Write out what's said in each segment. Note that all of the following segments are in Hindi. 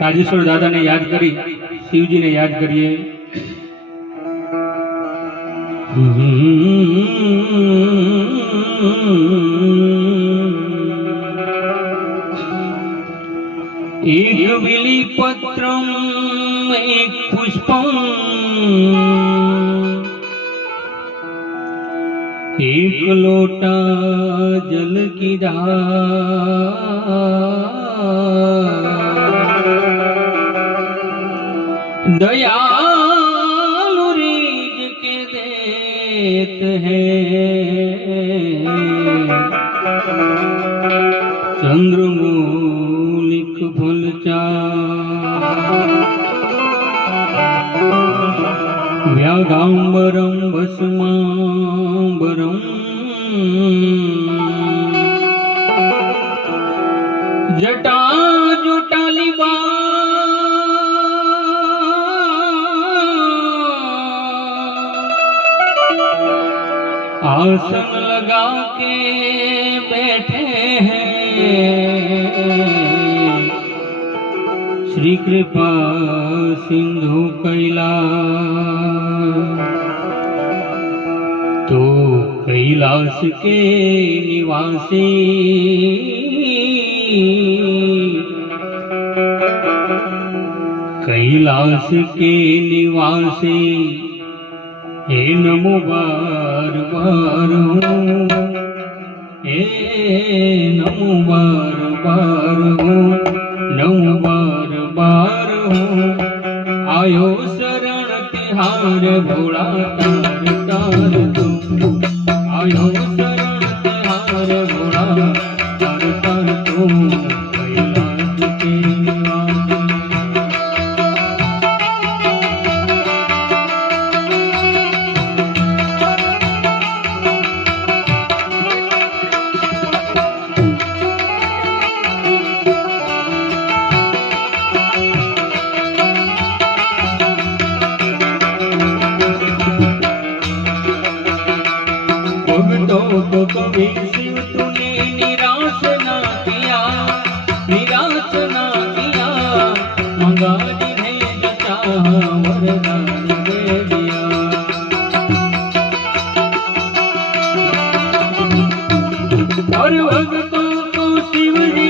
राजेश्वर दादा ने याद करी, शिव जी ने याद करिए। एक विली पत्रम एक पुष्पम एक लोटा जल की दयालु रीझ के देत है चंद्रमौलिक फलचा व्यागांबरम भस्मांबरम जटा जुटाली आसन लगा के बैठे हैं श्री कृपा सिंधु कैलाश। तो कैलाश के निवासी कैलाश के निवासी हे नमो बार बार हो, हे नमो बार बार हो, नमो बार बार हो। आयो शरण तिहार भोला तार तार दो, आयो शरण तिहार भोला तार तार दो। कैलाश के निवासी तो कभी शिव तूने निराश ना किया, निराश ना किया। मंगा जिन्हें जो चाहा वरदान दे दिया। और भक्तों को शिव जी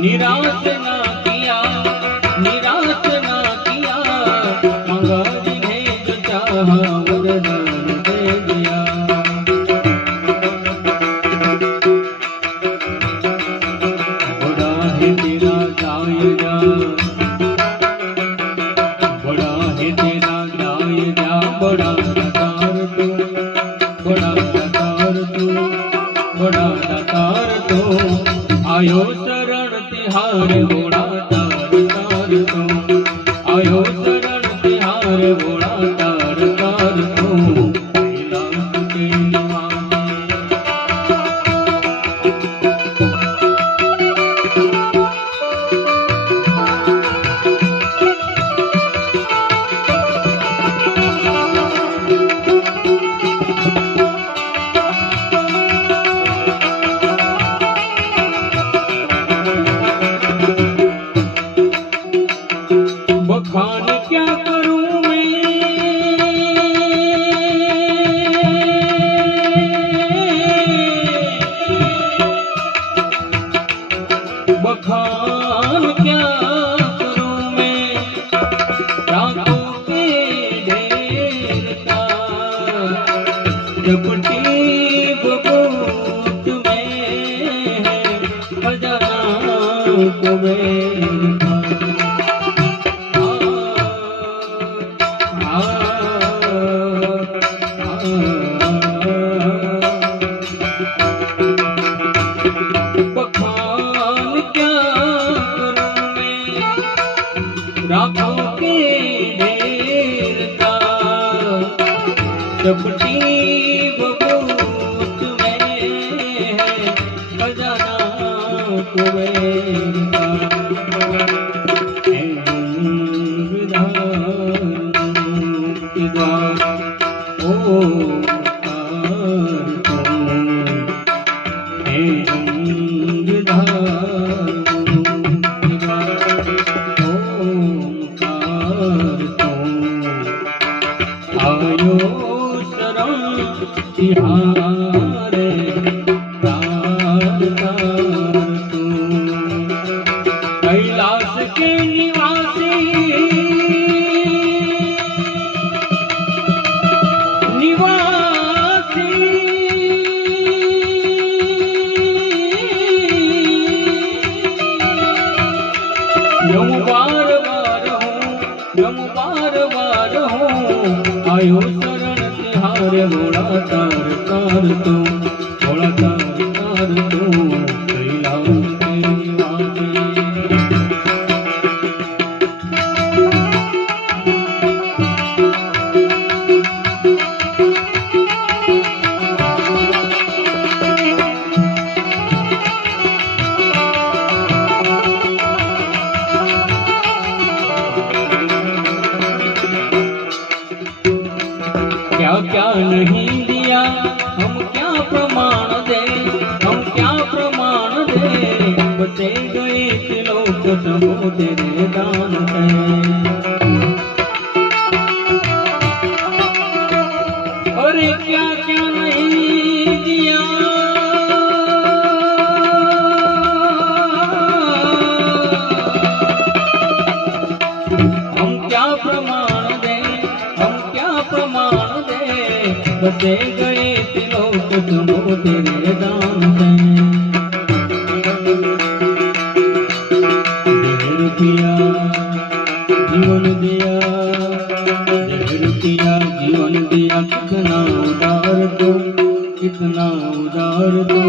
निराश ना किया, निराश ना किया। मंगा जिन्हें जो चाहा वरदान दे दिया। बड़ा है तेरा दायरा, बड़ा है तेरा दायरा। बड़ा दातार तू, बड़ा दातार तू, बड़ा दातार तू। आयो शरण तिहार भोला तार तार तो, आयो शरण तिहार भोला तार तार तो। कैलाश के निवासी बखान क्या करूं मैं, बखान क्या करूं मैं। रातों के ढेर का चपटी बबूत में है खजाना कुबेर का। बखान क्या करूं मैं, राखों के ढेर का चपटी बबूत में है खजाना कुबेर आयो शरण तिहारे तार तार तू कैलाश के निवासी निवासी यम बार बार हूँ आयो शरण तिहारे भोला तार तार तू भोला तार तार तू कैलाश के निवासी क्या क्या नहीं दिया हम क्या प्रमाण दे हम क्या प्रमाण दे बसे गए त्रिलोक सबो तेरे दान है अरे क्या क्या नहीं दिया हम क्या प्रमाण दे हम क्या प्रमाण दे बसे गए त्रिलोक सबो तेरे दान है रुपया जीवन दिया रुपया जीवन दिया कितना उदार तो कितना उदार तो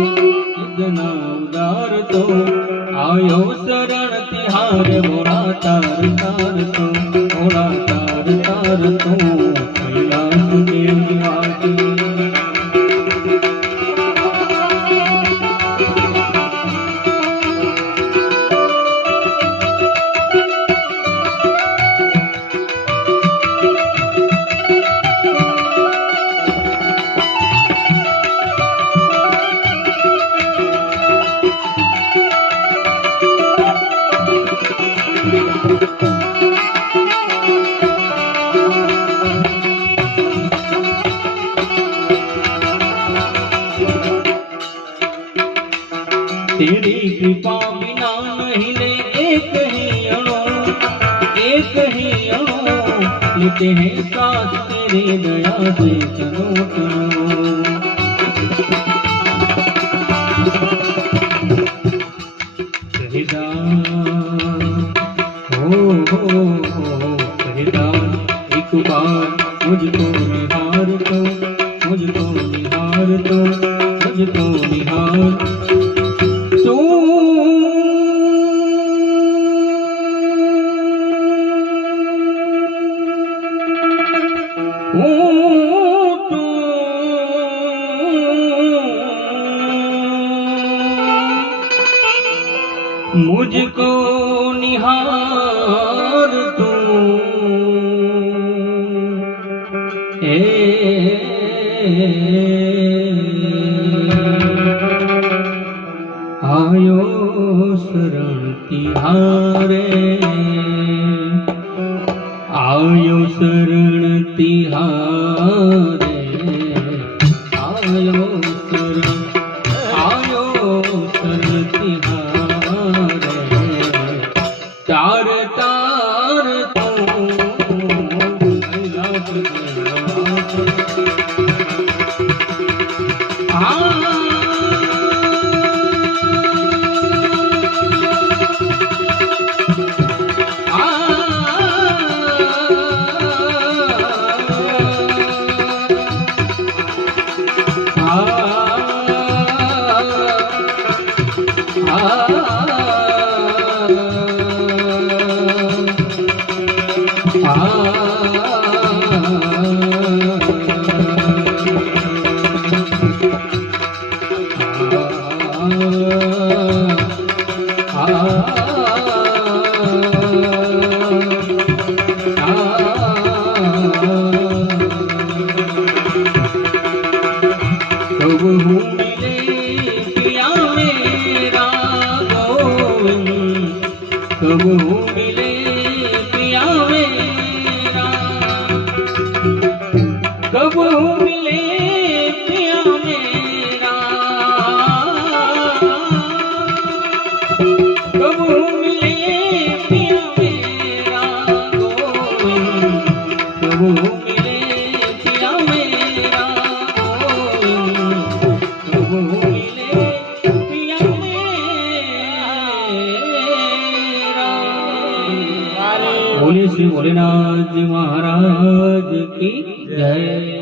कितना उदार तो आयो शरण तिहारे भोला तार तार तो भोला तार तार तो कैलाश के निवासी तेरी कृपा बिना नहीं ले एक ही अणु लेते हैं साथ तेरी दया से तनो तनो सहदा हो सहदा एक बार मुझको निहार तो मुझको निहार तो मुझको निहार मुझको निहार तू आयो शरण तिहारे आयो शरण तिहारे आयो शरण तिहारे तार तार तो कैलाश के कब मिले पिया मेरा, कब मिले पिया मेरा, कब मिले पिया मेरा गोविंद, कब मिले पिया मेरा गोविंद, कब मिले पिया मेरा। बोले श्री भोलेनाथ जी महाराज की जय।